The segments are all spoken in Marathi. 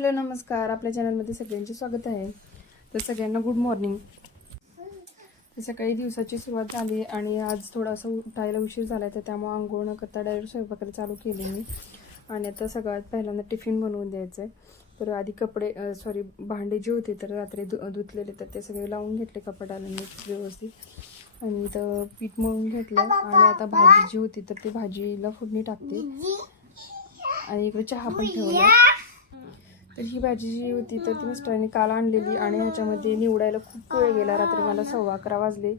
हॅलो नमस्कार. आपल्या चॅनलमध्ये सगळ्यांचे स्वागत आहे. तर सगळ्यांना गुड मॉर्निंग तर सकाळी दिवसाची सुरुवात झाली आणि आज थोडासा उठायला उशीर झाला तर त्यामुळे आंघोळ न करता डायरेक्ट स्वयंपाकाला चालू केली मी. आणि आता सगळ्यात पहिल्यांदा टिफिन बनवून द्यायचं आहे तर आधी कपडे सॉरी भांडे जे होते तर रात्री धु धुतलेले तर ते सगळे लावून घेतले कपड्याला मी व्यवस्थित. आणि तर पीठ मळून घेतलं आणि आता भाजी जी होती तर ती भाजीला फोडणी टाकते. आणि इकडे चहा पण ठेवला तर ही भाजी जी होती तर ती मिस्टरांनी काल आणलेली आणि ह्याच्यामध्ये निवडायला खूप वेळ गेला. रात्री मला सव्वा अकरा वाजले.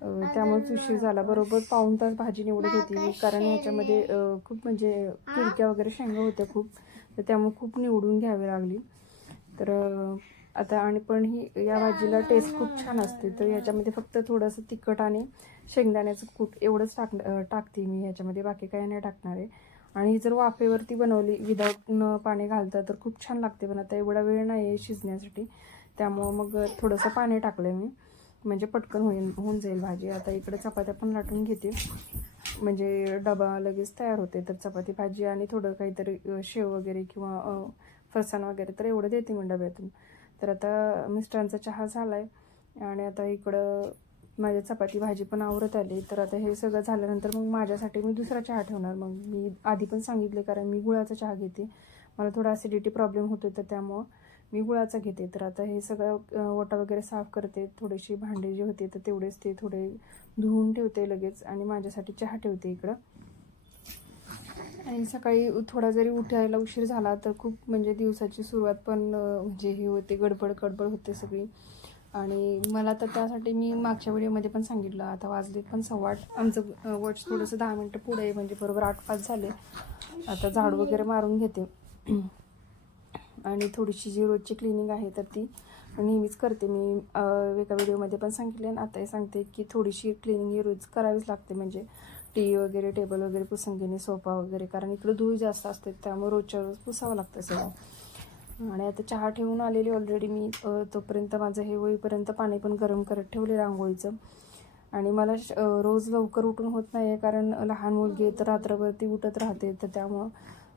त्यामुळे त्यामुळेच उशीर झाला. बरोबर पाऊण तास भाजी निवडत होती मी. कारण ह्याच्यामध्ये खूप म्हणजे किडक्या वगैरे शेंगा होत्या खूप. तर त्यामुळे खूप निवडून घ्यावी लागली. तर आता आणि पण ही या भाजीला टेस्ट खूप छान असते. तर ह्याच्यामध्ये फक्त थोडंसं तिखट आणि शेंगदाण्याचं कूट एवढंच टाक टाकते मी. ह्याच्यामध्ये बाकी काही नाही टाकणार आहे. आणि जर वाफेवरती बनवली विदाऊट न पाणी घालता तर खूप छान लागते पण आता एवढा वेळ नाही आहे शिजण्यासाठी. त्यामुळं मग थोडंसं पाणी टाकलं मी. म्हणजे पटकन होईल होऊन जाईल भाजी. आता इकडे चपात्या पण लाटून घेते. म्हणजे डबा लगेच तयार होते तर चपाती भाजी आणि थोडं काहीतरी शेव वगैरे किंवा फरसाण वगैरे तर एवढं देते मी डब्यातून. तर आता मिस्टरांचा चहा झाला आहे आणि आता इकडं माझ्या चपाती भाजी पण आवरत आली. तर आता हे सगळं झाल्यानंतर मग माझ्यासाठी मी दुसरा चहा ठेवणार. मग मी आधी पण सांगितले कारण मी गुळाचा चहा घेते. मला थोडा ॲसिडिटी प्रॉब्लेम होतो तर त्यामुळं मी गुळाचा घेते. तर आता हे सगळं ओटा वगैरे साफ करते. थोडीशी भांडे जे होते तर तेवढेच ते थोडे धुवून ठेवते लगेच आणि माझ्यासाठी चहा ठेवते इकडं. आणि सकाळी थोडा जरी उठायला उशीर झाला तर खूप म्हणजे दिवसाची सुरुवात पण म्हणजे हे होते गडबड गडबड होते सगळी. आणि मला तर त्यासाठी मी मागच्या व्हिडिओमध्ये पण सांगितलं आता वाजलेत पण सव्वाट आमचं वॉच थोडंसं दहा मिनटं पुढे आहे म्हणजे बरोबर आठ पाच झाले. आता झाडू वगैरे मारून घेते. आणि थोडीशी जी रोजची क्लिनिंग आहे तर ती नेहमीच करते मी. एका व्हिडिओमध्ये पण सांगितले आणि आताही सांगते की थोडीशी क्लिनिंग ही रोज करावीच लागते म्हणजे टी वगैरे टेबल वगैरे पुसंगीने सोफा वगैरे कारण इकडं धूळ जास्त असते त्यामुळे रोजच्या रोज पुसावं लागतं सगळं. आणि आता चहा ठेवून आलेली ऑलरेडी मी. तोपर्यंत माझं हे होईपर्यंत पाणी पण गरम करत ठेवले रांगोळीचं आणि मला श- रोज लवकर उठून होत नाही आहे कारण लहान मुलगी आहे तर रात्रभर ती उठत राहते. तर त्यामुळं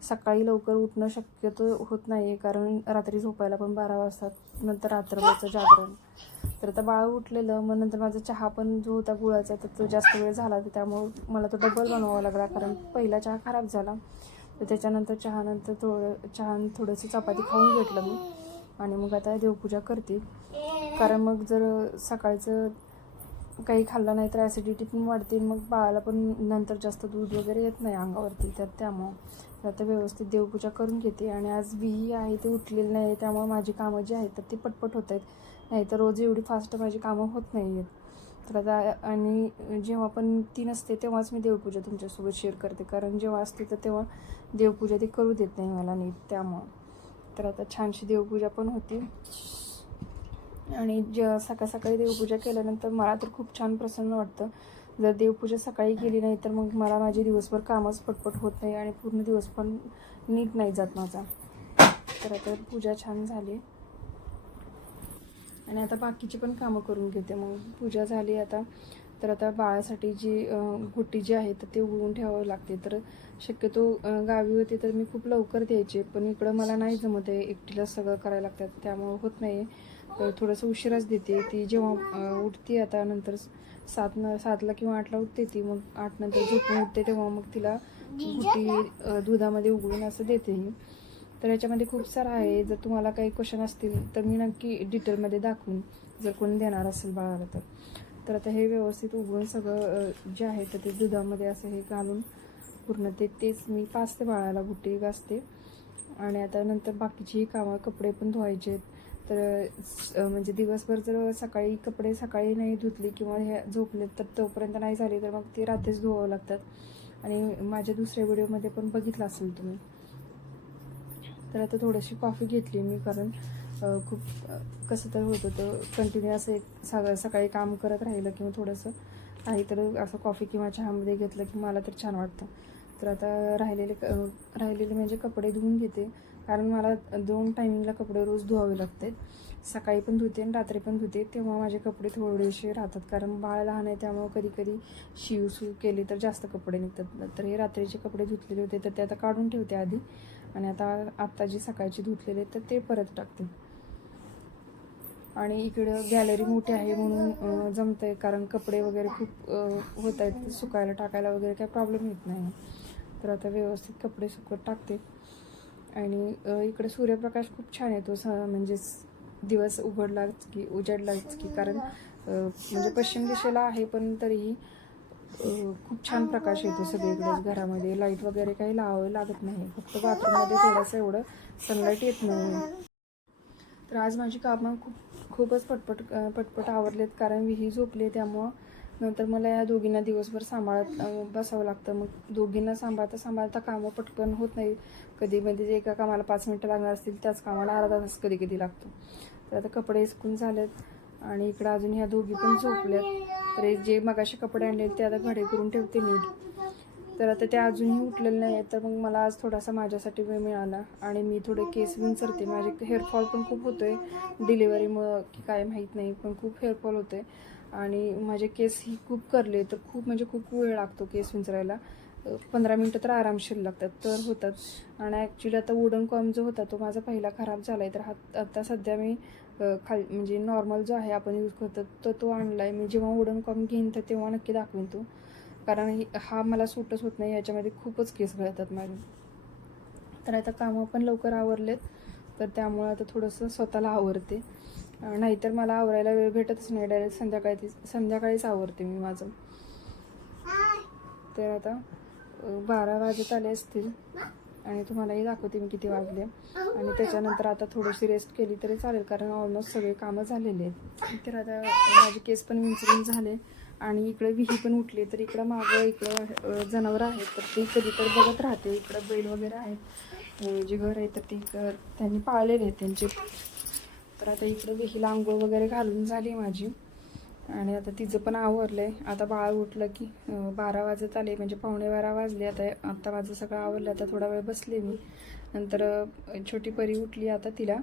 सकाळी लवकर उठणं शक्यतो होत नाही आहे कारण रात्री झोपायला पण बारा वाजतात. नंतर रात्रभरचं जागरण. तर आता बाळ उठलेलं मग नंतर माझा चहा पण जो होता गुळाचा तर तो जास्त वेळ झाला. तर त्यामुळं मला तो डबल बनवावा लागला कारण पहिला चहा खराब झाला. तर त्याच्यानंतर चहानंतर थोडं चहा थोडंसं चपाती खाऊन घेतलं मी. आणि मग आता देवपूजा करते. कारण मग जर सकाळचं काही खाल्लं नाही तर ॲसिडिटी पण वाढते मग बाळाला पण नंतर जास्त दूध वगैरे येत नाही अंगावरती. तर त्यामुळं. तर आता व्यवस्थित देवपूजा करून घेते. आणि आज बिही आहे ते उठलेली नाही त्यामुळे माझी कामं जी आहेत तर ती पटपट होत आहेत. नाही तर रोज एवढी फास्ट माझी कामं होत नाही आहेत. तर आता आणि जेव्हा पण ती नसते तेव्हाच मी देवपूजा तुमच्यासोबत शेअर करते. कारण जेव्हा असते तर तेव्हा देवपूजा ती करू देत नाही मला नीट त्यामुळं. तर आता छानशी देवपूजा पण होती. आणि ज सकाळ सकाळी देवपूजा केल्यानंतर मला तर खूप छान प्रसन्न वाटतं. जर देवपूजा सकाळी केली नाही तर मग मला माझी दिवसभर कामच पटपट होत नाही आणि पूर्ण दिवस पण नीट नाही जात माझा. तर आता पूजा छान झाली. आणि आता बाकीची पण कामं करून घेते. मग पूजा झाली आता. तर आता बाळासाठी जी गुट्टी जी आहे तर ते उघडून ठेवावं लागते. तर शक्यतो गावी होते तर मी खूप लवकर द्यायचे. पण इकडं मला नाही जमत आहे. एकटीला सगळं करायला लागतात. त्यामुळं होत नाही तर थोडंसं उशिराच देते. ती जेव्हा उठते आता नंतर सात न सातला किंवा आठला उठते ती. मग आठ नंतर झोपून उठते तेव्हा मग तिला गुट्टी दुधामध्ये उघडून असं देते ही तर याच्यामध्ये खूप सारं आहे. जर तुम्हाला काही क्वेश्चन असतील तर मी नक्की डिटेलमध्ये दाखवून जर कोणी देणार असेल बाळाला तर. तर आता हे व्यवस्थित उघडून सगळं जे आहे तर ते दुधामध्ये असं हे घालून पूर्ण ते तेच मी पाचते बाळाला गुट्टी घासते. आणि आता नंतर बाकीचीही कामं कपडे पण धुवायचे आहेत. तर म्हणजे दिवसभर जर सकाळी कपडे सकाळी नाही धुतले किंवा हे झोपले तर तोपर्यंत नाही झाले तर मग ते रात्रीच धुवावं लागतात. आणि माझ्या दुसऱ्या व्हिडिओमध्ये पण बघितलं असेल तुम्ही. तर आता थोडीशी कॉफी घेतली मी कारण खूप कसं तर होत होतं कंटिन्यू असं एक सगळं सकाळी काम करत राहिलं किंवा थोडंसं काहीतरी असं कॉफी किंवा चहामध्ये घेतलं की मला तर छान वाटतं. तर आता राहिलेले क- राहिलेले म्हणजे कपडे धुवून घेते. कारण मला दोन टायमिंगला कपडे रोज धुवावे लागतात. सकाळी पण धुते आणि रात्री पण धुते तेव्हा माझे कपडे थोडेसे राहतात. कारण बाळ लहान आहे त्यामुळं कधी कधी शिव सू तर जास्त कपडे निघतात. तर हे रात्रीचे कपडे धुतलेले होते तर ते आता काढून ठेवते आधी. आणि आता आत्ता जी सकाळची धुतलेले तर ते परत टाकते. आणि इकडं गॅलरी मोठी आहे म्हणून जमत आहे कारण कपडे वगैरे खूप होत आहेत. सुकायला टाकायला वगैरे काही प्रॉब्लेम येत नाही. तर आता व्यवस्थित कपडे सुकत टाकते. आणि इकडे सूर्यप्रकाश खूप छान येतो. स म्हणजे दिवस उघडलाच की उजडलाच की कारण म्हणजे पश्चिम दिशेला आहे पण तरीही खूप छान प्रकाश येतो सगळीकडेच घरामध्ये. लाइट वगैरे काही लावावे लागत नाही. फक्त बाथरूममध्ये थोडंसं एवढं सनलाईट येत नाही. तर आज माझी कामं खूप खूपच पटपट पटपट आवरलेत कारण विही झोपली त्यामुळं नंतर मला या दोघींना दिवसभर सांभाळत बसावं लागतं. मग दोघींना सांभाळता सांभाळता कामं पटकन होत नाही. कधी म्हणजे जे एका कामाला पाच मिनटं लागणार असतील त्याच कामाला अर्धा तास कधी कधी लागतो. तर आता कपडे इसकून झालेत आणि इकडं अजून ह्या दोघी पण झोपल्यात. तर जे मगाशी कपडे आणले ते आता घडे करून ठेवते नीट तर आता ते अजूनही उठलेलं नाही आहेत. तर मग मला आज थोडासा माझ्यासाठी वेळ मिळाला आणि मी थोडे केस विंचरते माझे हेअरफॉल पण खूप होतो आहे डिलिव्हरीमुळं की काय माहीत नाही पण खूप हेअरफॉल होतो आहे आणि माझे केस ही खूप करले तर खूप म्हणजे खूप वेळ लागतो केस विंचरायला. पंधरा मिनटं तर आरामशीर लागतात तर होतात. आणि ॲक्च्युली आता वुडन कॉम जो होता तो माझा पहिला खराब झाला आहे तर हा आता सध्या मी खाल म्हणजे नॉर्मल जो आहे आपण यूज करतो तर तो आणला आहे मी जेव्हा वुडन कॉम घेईन तर तेव्हा नक्की दाखवेन तो. कारण ही- हा मला सुटच होत नाही याच्यामध्ये खूपच केस गळतात माझे. तर आता कामं पण लवकर आवरलेत तर त्यामुळं आता थोडंसं स्वतःला आवरते. नाहीतर मला आवरायला वेळ भेटतच नाही. डायरेक्ट संध्याकाळी संध्याकाळीच आवरते मी माझं. तर आता बारा वाजत आले असतील. आणि तुम्हालाही दाखवते मी किती वाजले. आणि त्याच्यानंतर आता थोडीशी रेस्ट केली तरी चालेल कारण ऑलमोस्ट सगळे कामं झालेले आहेत. तर आता माझे केस पण विंचरून झाले. आणि इकडे विही पण उठली. तर इकडं मागं इकडं जनावरं आहेत. तर ती कधीतरी बघत राहते. इकडं बैल वगैरे आहेत. जे घर आहे तर ते घर त्यांनी पाळलेले आहेत. त्यांचे तर आता इकडं विहीला आंघोळ वगैरे घालून झाली माझी. आणि आता तिचं पण आवरलं आहे आता बाळ उठलं की बारा वाजत आले म्हणजे पावणे बारा वाजले. आता आत्ता माझं सगळं आवरलं. आता थोडा वेळ बसले मी. नंतर छोटी परी उठली आता तिला.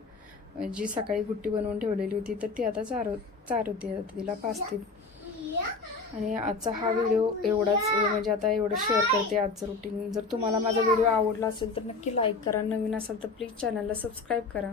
जी सकाळी गुट्टी बनवून ठेवलेली होती तर ती आता चार चारवते आता तिला पाचते आणि आजचा हा व्हिडिओ एवढाच म्हणजे आता एवढं शेअर करते आजचं रुटीन जर तुम्हाला माझा व्हिडिओ आवडला असेल तर नक्की लाईक करा. नवीन असाल तर प्लीज चॅनलला सबस्क्राईब करा.